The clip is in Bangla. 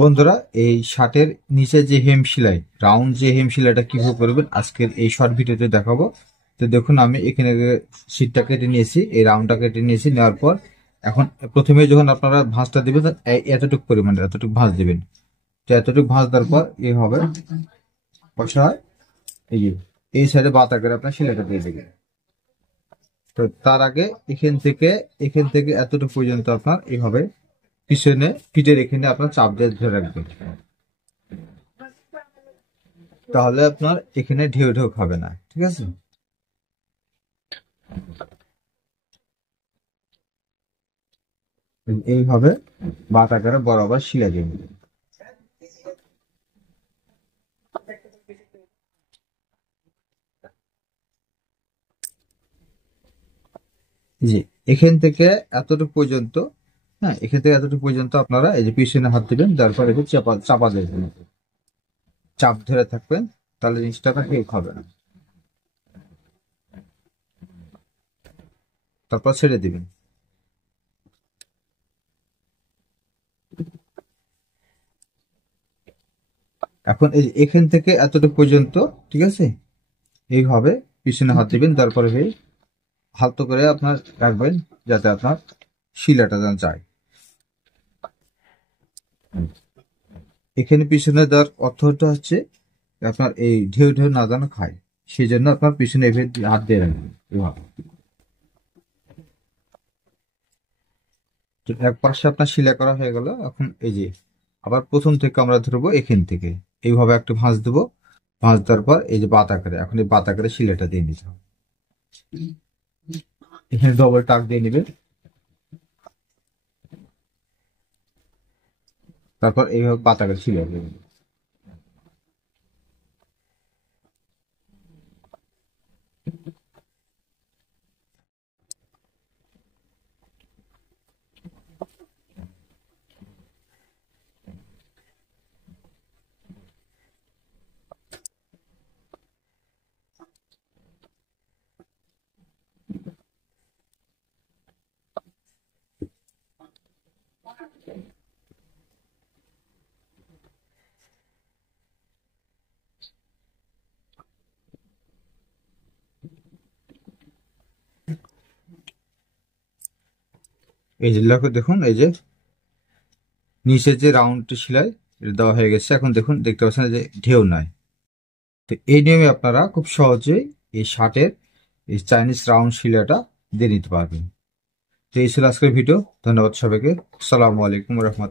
বন্ধুরা, এই শার্টের নিচে যে হেম সেলাই, রাউন্ড যে হেম সেলাইটা কিভাবে করবেন আজকের এই শর্ট ভিডিওতে দেখাবো। তো দেখুন, আমি এখানে শীটটা কেটে নিয়েছি, এই রাউন্ডটা কেটে নিয়েছি। নেওয়ার পর এখন প্রথমে যখন আপনারা ভাঁজটা দিবেন এতটুকু পরিমাণে এতটুকু ভাঁজ দিবেন। তো এতটুকু ভাঁজ দেওয়ার পর এই হবে বসা, এই যে এই সাইডে বাতা করে আপনার সেলাইটা দিয়ে দেবেন। তো তার আগে এখান থেকে এতটুকু পর্যন্ত আপনার এইভাবে পিছনে পিঠের এখানে আপনার চাপ দিয়ে ধরে রাখবেন। তাহলে আপনার এখানে ঢেউ ঢেউ খাবে না, ঠিক আছে? এইভাবে বাঁকা করে বরাবর শিলা দিয়ে নেবেন। জি, এখান থেকে এতটুকু পর্যন্ত, হ্যাঁ, এখান থেকে এতটুকু পর্যন্ত আপনারা এই যে পিছনে হাত দিবেন, তারপর একটু চাপা চাপা দেবেন, চাপ ধরে থাকবেন, তাহলে জিনিসটা আপনার কেউ খাবে না। তারপর ছেড়ে দিবেন। এখন এই যে এখান থেকে এতটুকু পর্যন্ত, ঠিক আছে, এইভাবে পিছনে হাত দিবেন, তারপরে হালতো করে আপনার রাখবেন, যাতে আপনার শিলাটা যেন যায়। এখানে পিছনে দেওয়ার অর্থটা হচ্ছে আপনার এই ঢেউ ঢেউ না যেন খায়, সেই জন্য আপনার পিছনে এভাবে হাত দিয়ে রাখবেন এভাবে। তো এক পাশে আপনার সেলাই করা হয়ে গেল। এখন এই যে আবার প্রথম থেকে আমরা ধরবো এখান থেকে, এইভাবে একটু ভাঁজ দেবো। ভাঁজ দেওয়ার পর এই যে বাতা করে, এখন এই বাতা করে সেলাইটা দিয়ে নিতে হবে। এখানে ডবল টাক দিয়ে নেবেন, তারপর এইভাবে বাতা করে সেলাই দেবেন। এই যে লক্ষ্য দেখুন, এই যে নিচে যে রাউন্ড সেলাই এটা দেওয়া হয়ে গেছে। এখন দেখুন, দেখতে পাচ্ছেন যে ঢেউ নাই। তো এই নিয়মে আপনারা খুব সহজেই এই শার্টের এই চাইনিজ রাউন্ড সেলাইটা দিয়ে নিতে পারবেন। তো এই ছিল আজকের ভিডিও। ধন্যবাদ সবাইকে। আসসালামু আলাইকুম রহমতুল্লাহ।